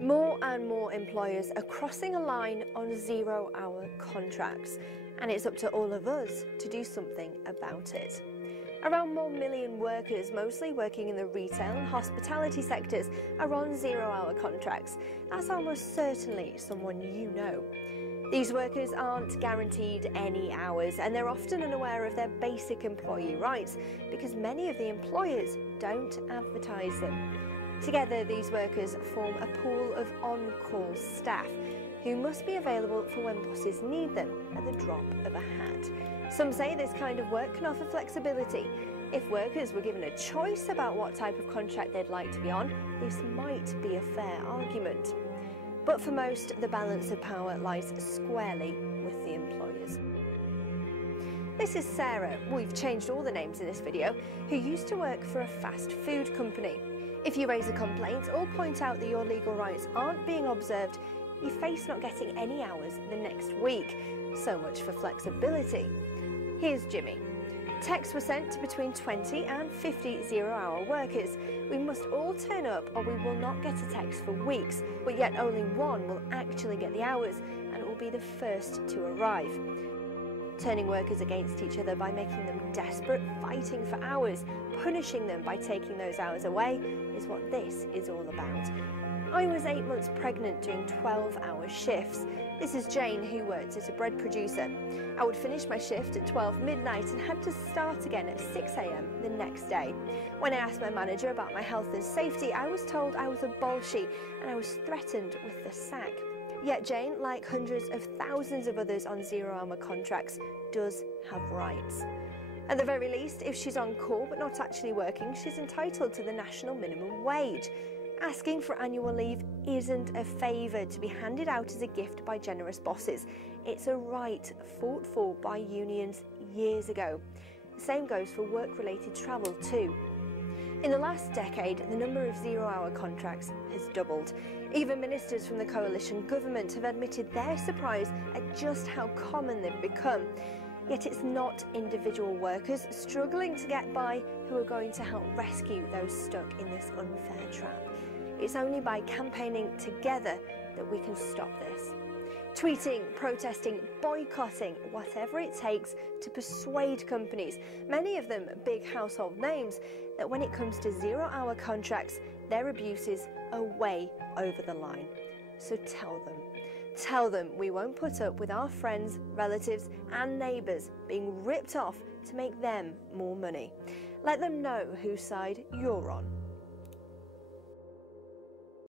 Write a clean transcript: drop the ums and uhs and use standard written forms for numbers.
More and more employers are crossing a line on zero-hour contracts, and it's up to all of us to do something about it. Around 1 million workers, mostly working in the retail and hospitality sectors, are on zero-hour contracts. That's almost certainly someone you know. These workers aren't guaranteed any hours, and they're often unaware of their basic employee rights because many of the employers don't advertise them. Together, these workers form a pool of on-call staff who must be available for when bosses need them at the drop of a hat. Some say this kind of work can offer flexibility. If workers were given a choice about what type of contract they'd like to be on, this might be a fair argument. But for most, the balance of power lies squarely with the employers. This is Sarah, we've changed all the names in this video, who used to work for a fast food company. If you raise a complaint or point out that your legal rights aren't being observed, you face not getting any hours the next week. So much for flexibility. Here's Jimmy. Texts were sent to between 20 and 50 zero-hour workers. We must all turn up or we will not get a text for weeks, but yet only one will actually get the hours and it will be the first to arrive. Turning workers against each other by making them desperate, fighting for hours, punishing them by taking those hours away is what this is all about. I was 8 months pregnant doing 12-hour shifts. This is Jane, who worked as a bread producer. I would finish my shift at 12 midnight and had to start again at 6 AM the next day. When I asked my manager about my health and safety, I was told I was a bolshie and I was threatened with the sack. Yet Jane, like hundreds of thousands of others on zero-hour contracts, does have rights. At the very least, if she's on call but not actually working, she's entitled to the national minimum wage. Asking for annual leave isn't a favour to be handed out as a gift by generous bosses. It's a right fought for by unions years ago. The same goes for work-related travel too. In the last decade, the number of zero-hour contracts has doubled. Even ministers from the coalition government have admitted their surprise at just how common they've become. Yet it's not individual workers struggling to get by who are going to help rescue those stuck in this unfair trap. It's only by campaigning together that we can stop this. Tweeting, protesting, boycotting, whatever it takes to persuade companies, many of them big household names, that when it comes to zero-hour contracts, their abuses are way over the line. So tell them we won't put up with our friends, relatives and neighbours being ripped off to make them more money. Let them know whose side you're on.